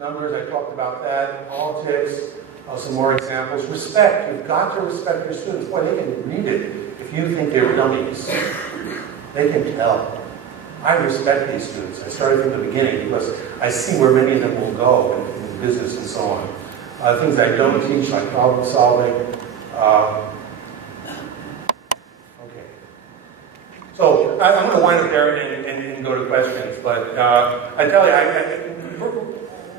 numbers, I talked about that. Politics, some more examples. Respect. You've got to respect your students. Boy, they can read it if you think they're dummies. They can tell. I respect these students. I started from the beginning because I see where many of them will go in business and so on. Things I don't teach, like problem solving. Okay. So I'm going to wind up there and go to questions. But I tell you,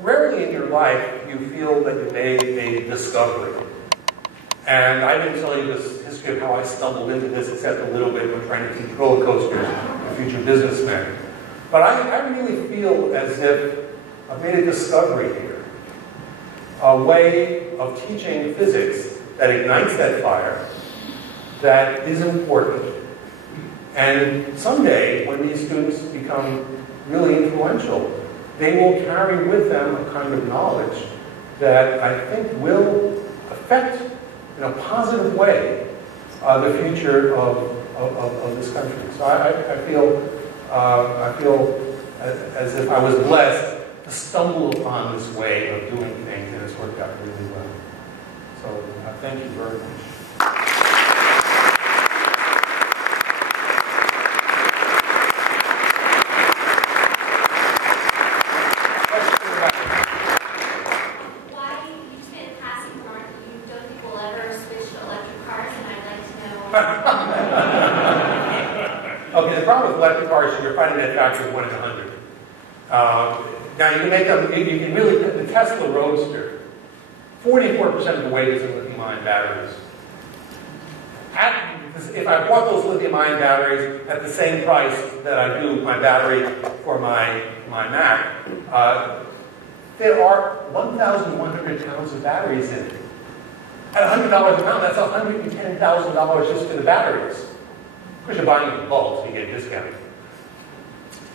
rarely in your life you feel that you made a discovery. And I didn't tell you this history of how I stumbled into this, except a little bit when trying to teach roller coasters to future businessmen. But I really feel as if I've made a discovery here. A way of teaching physics that ignites that fire, that is important. And someday, when these students become really influential, they will carry with them a kind of knowledge that I think will affect, in a positive way, the future of this country. So I feel as if I was blessed to stumble upon this way of doing things, and it's worked out really well. So thank you very much. Okay, the problem with electric cars is you're finding that factor of 1 in 100. Now you can make them, you can really, the Tesla Roadster, 44% of the weight is in lithium-ion batteries. If I bought those lithium-ion batteries at the same price that I do my battery for my Mac, there are 1,100 pounds of batteries in it. At $100 a pound, that's $110,000 just for the batteries. Of course, you're buying them in bulk, so you get a discount.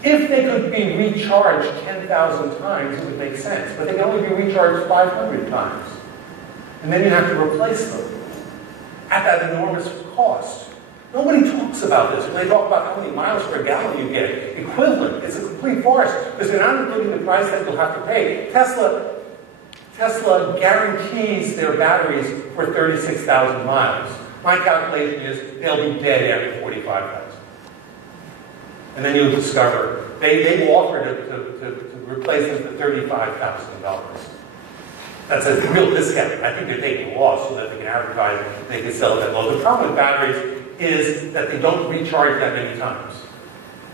If they could be recharged 10,000 times, it would make sense. But they can only be recharged 500 times. And then you have to replace them at that enormous cost. Nobody talks about this. When they talk about how many miles per gallon you get, equivalent, it's a complete farce. Because they're not including the price that you'll have to pay. Tesla guarantees their batteries for 36,000 miles. My calculation is they'll be dead after 45,000. And then you'll discover they will offer to replace them for $35,000. That's a real discount. I think they're taking a loss so that they can advertise and they can sell it at low. The problem with batteries is that they don't recharge that many times.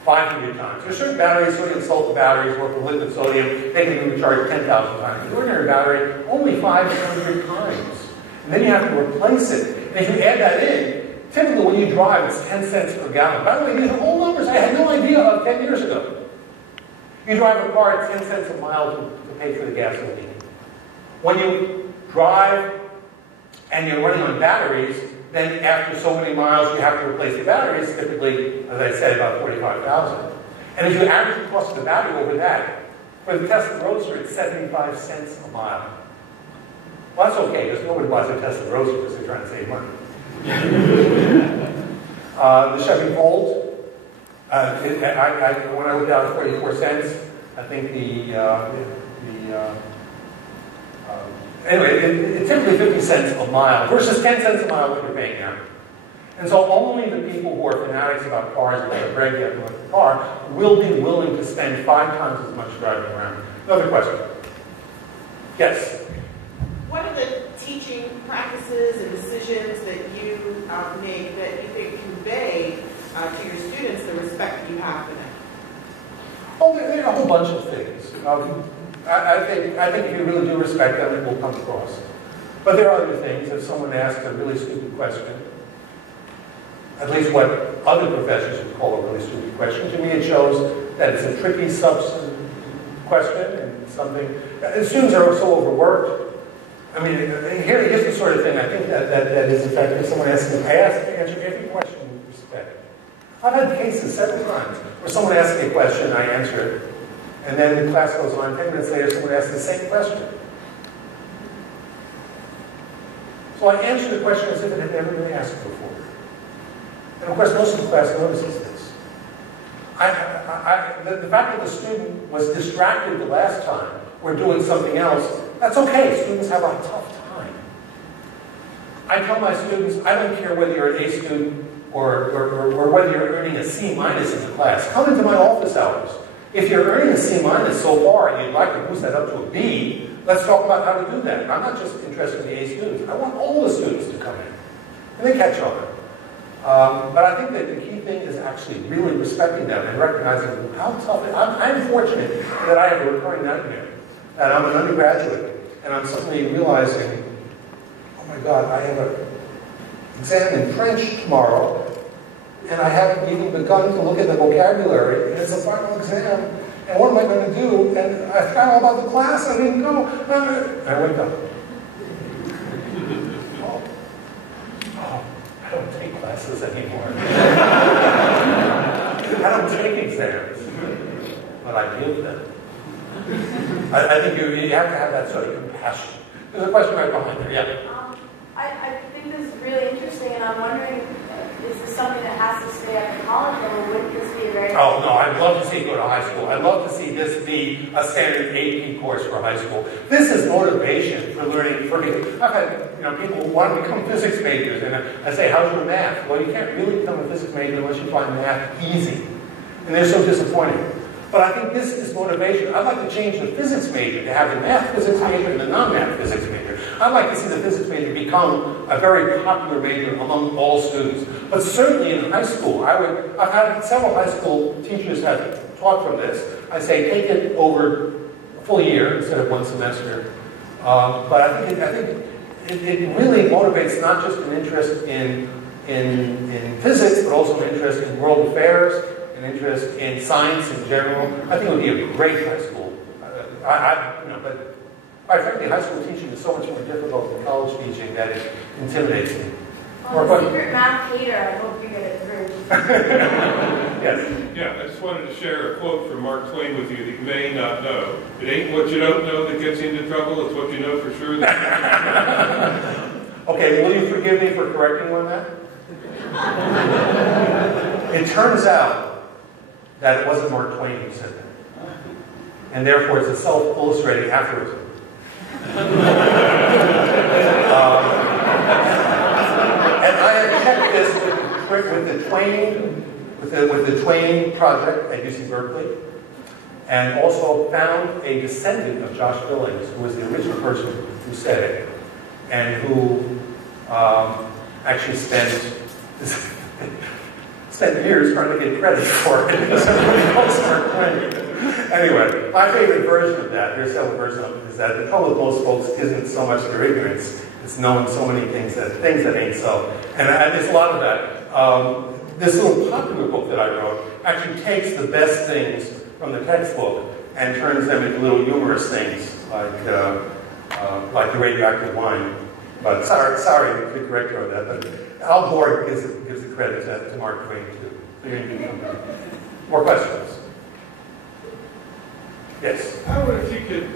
500 times. There's certain batteries, sodium sulfate batteries, or for liquid sodium, they can be recharged 10,000 times. The ordinary battery, only 500 times. And then you have to replace it. And if you add that in, typically when you drive, it's 10 cents per gallon. By the way, these are all numbers I had no idea of 10 years ago. You drive a car at 10 cents a mile to pay for the gasoline. When you drive and you're running on batteries, then after so many miles, you have to replace the batteries, typically, as I said, about 45,000. And if you average the cost of the battery over that, for the Tesla Roadster, it's 75 cents a mile. Well, that's okay, because nobody buys a Tesla Roadster because they're trying to save money. The Chevy Volt, when I looked out at 44 cents, I think anyway, it's typically 50 cents a mile versus 10 cents a mile what you're paying now. And so only the people who are fanatics about cars and have bred yet with the car will be willing to spend 5 times as much driving around. Another question. Yes? What are the teaching practices and decisions that you make that you think convey to your students the respect you have for them? Oh, there are a whole bunch of things. I think if you really do respect them, it will come across. But there are other things. If someone asks a really stupid question, at least what other professors would call a really stupid question, to me it shows that it's a tricky question and something. And students are so overworked. I mean, here's the sort of thing I think that is effective. If someone asks me, I answer every question with respect. I've had cases several times where someone asks me a question, I answer it. And then the class goes on, 10 minutes later, someone asks the same question. So I answer the question as if it had never been asked before. And of course, most of the class notices this. The fact that the student was distracted the last time or doing something else, that's okay. Students have a tough time. I tell my students, I don't care whether you're an A student or whether you're earning a C- in the class. Come into my office hours. If you're earning a C- so far and you'd like to boost that up to a B, let's talk about how to do that. I'm not just interested in the A students. I want all the students to come in. And they catch on. But I think that the key thing is actually really respecting them and recognizing how tough it is. I'm fortunate that I have a recurring nightmare. And I'm an undergraduate. And I'm suddenly realizing, oh my God, I have an exam in French tomorrow. And I haven't even begun to look at the vocabulary. And it's a final exam. And what am I going to do? And I forgot all about the class. I didn't go. I wake up. I don't take classes anymore. I don't take exams, but I give them. I think you have to have that sort of compassion. There's a question right behind there. Yeah. I think this is really interesting, and I'm wondering, is this something that has to stay at the college level? Wouldn't this be a very... Oh, no, I'd love to see it go to high school. I'd love to see this be a standard AP course for high school. This is motivation for learning. I've had people who want to become physics majors, and I say, how's your math? Well, you can't really become a physics major unless you find math easy. And they're so disappointed. But I think this is motivation. I'd like to change the physics major to have the math physics major and the non-math physics major. I'd like to see the physics major become a very popular major among all students. But certainly in high school, I've had several high school teachers have taught from this. I say take it over a full year instead of one semester. But I think it really motivates not just an interest in physics, but also an interest in world affairs, an interest in science in general. I think it would be a great high school. But quite frankly, high school teaching is so much more difficult than college teaching that it intimidates me. Well, the secret math hater, I hope you get it through. Yes. Yeah, I just wanted to share a quote from Mark Twain with you that you may not know. It ain't what you don't know that gets you into trouble, it's what you know for sure that Okay, will you forgive me for correcting you on that? It turns out that it wasn't Mark Twain who said that. And therefore it's a self-illustrating aphorism. And I have checked this with the Twain project at UC Berkeley, and also found a descendant of Josh Billings, who was the original person who said it, and who actually spent years trying to get credit for it. Anyway, my favorite version of that, there's several versions of it, is that the trouble with most folks isn't so much their ignorance, it's knowing so many things that ain't so. And there's a lot of that. This little popular book that I wrote actually takes the best things from the textbook and turns them into little humorous things, like the radioactive wine. But sorry to correct you on that, but Al Gore gives the credit to Mark Twain too. So you're going to do something. More questions? Yes. I wonder if you could,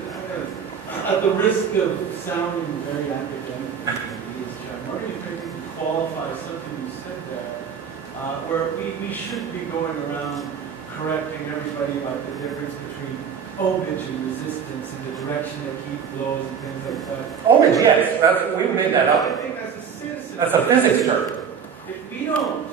at the risk of sounding very academic, I wonder if you could qualify something you said there, where we shouldn't be going around correcting everybody about the difference between ohmage and resistance and the direction that heat blows and things like that. Ohmage, yes. We made that up. I think as a citizen, that's a physics term. If we don't,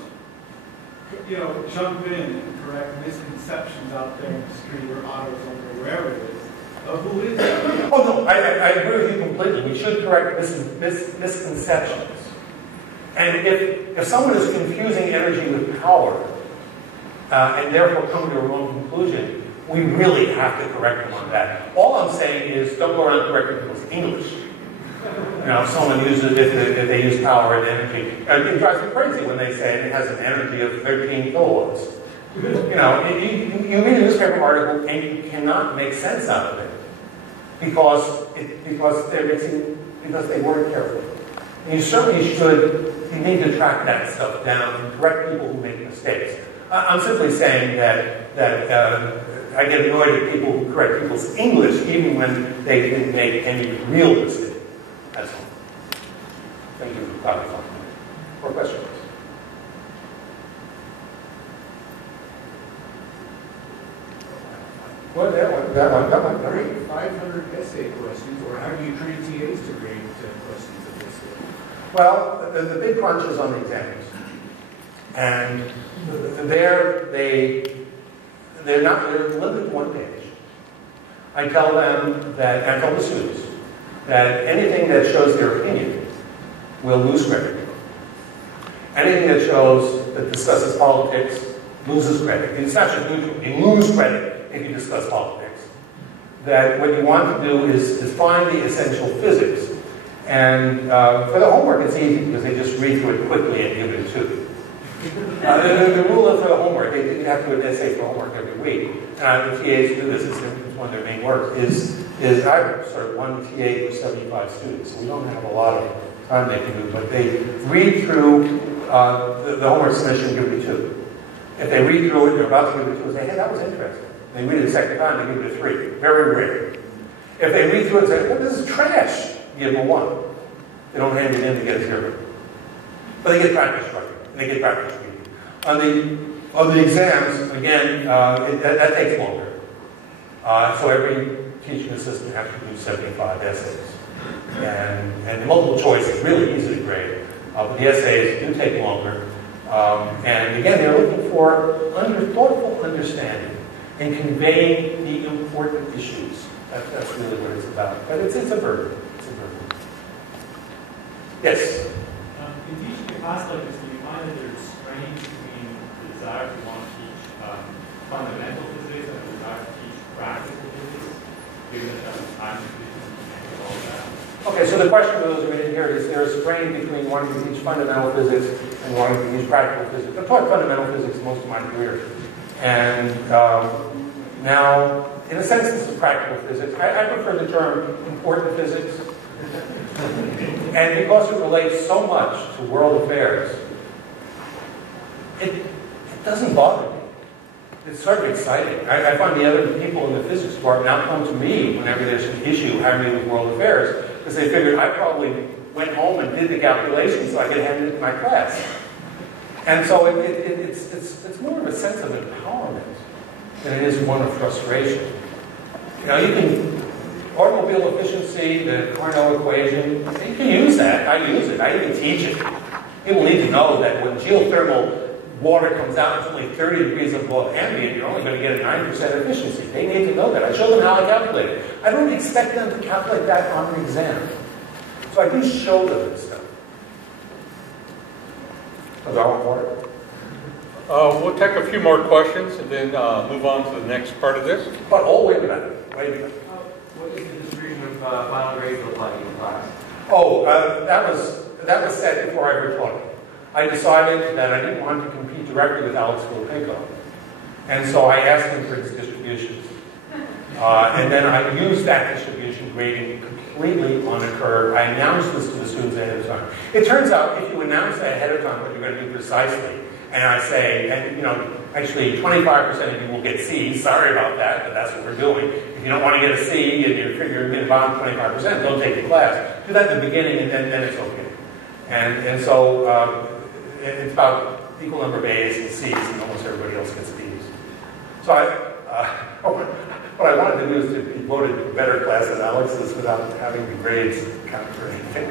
jump in and correct misconceptions out there in the street or AutoZone or wherever it is, who is it? Oh no, I agree with you completely. We should correct misconceptions. And if someone is confusing energy with power, and therefore coming to a wrong conclusion, we really have to correct them on that. All I'm saying is don't go around correcting people's English. If someone uses if they use power and energy, it drives me crazy when they say it has an energy of 13 kilowatts. You read a newspaper article and you cannot make sense out of it because they weren't careful. And you certainly should. You need to track that stuff down and correct people who make mistakes. I'm simply saying that I get annoyed at people who correct people's English even when they didn't make any real mistake. That's all. Thank you for clarifying. More questions? Well, that one. Grade 500 essay questions, or how do you train TAs to grade questions of this sort? Well, the big crunch is on the exams. And they're limited to one page. I tell them that, and I tell the students, that anything that shows their opinion will lose credit. Anything that discusses politics loses credit. It's not just neutral. You lose credit if you discuss politics. That what you want to do is find the essential physics. And for the homework, it's easy because they just read through it quickly and give it a 2. The rule for the homework, you have to do an essay for homework every week. And the TAs do this, it's one of their main work, is I sort of one TA for 75 students. So we don't have a lot of time they can do, but they read through the homework submission and give it a 2. If they read through it, they're about to give it a 2 and say, hey, that was interesting. They read it a second time, they give it a 3. Very rare. If they read through it and say, well, this is trash, give them a 1. They don't hand it in to get a 0. But they get practice writing. And they get practice reading. On the exams, again, that takes longer. So every teaching assistant has to do 75 essays. And the multiple choice is really easy to grade. But the essays do take longer. And again, they're looking for thoughtful understanding and conveying the important issues. That's really what it's about. But it's a burden. It's a burden. Yes? In teaching a class like this, do you find that there's strain between the desire to want to teach fundamental physics and the desire to teach practical physics, given that the time is and all that? Okay, so the question for those who didn't hear is there a strain between wanting to teach fundamental physics and wanting to teach practical physics? I've taught fundamental physics most of my career. And now, in a sense, this is practical physics. I prefer the term important physics. And because it relates so much to world affairs, it doesn't bother me. It's sort of exciting. I find the other people in the physics department now come to me whenever there's an issue having to do with world affairs, because they figured I probably went home and did the calculations so I could hand it to my class. And so it's more of a sense of empowerment than it is one of frustration. You know, you can automobile efficiency, the Carnot equation, you can use that. I use it. I even teach it. People need to know that when geothermal water comes out, it's only 30 degrees above ambient, you're only going to get a 9% efficiency. They need to know that. I show them how I calculate it. I don't expect them to calculate that on an exam. So I do show them this stuff. Does that want water? We'll take a few more questions and then move on to the next part of this. But wait a minute. Wait a minute. What is the distribution of final grades look like in class? Oh, that was set before I ever taught it. I decided that I didn't want to compete directly with Alex Filipenko. And so I asked him for his distributions. And then I used that distribution grading completely on a curve. I announced this to the students ahead of time. It turns out if you announce ahead of time what you're going to do precisely, and I say, and you know, actually 25% of you will get C's, sorry about that, but that's what we're doing. If you don't want to get a C and you're figuring in about 25%, don't take the class. Do that at the beginning and then it's okay. And so it's about equal number of A's and C's and almost everybody else gets B's. So what I wanted to do is to be voted a better class than Alex's without having the grades count for anything.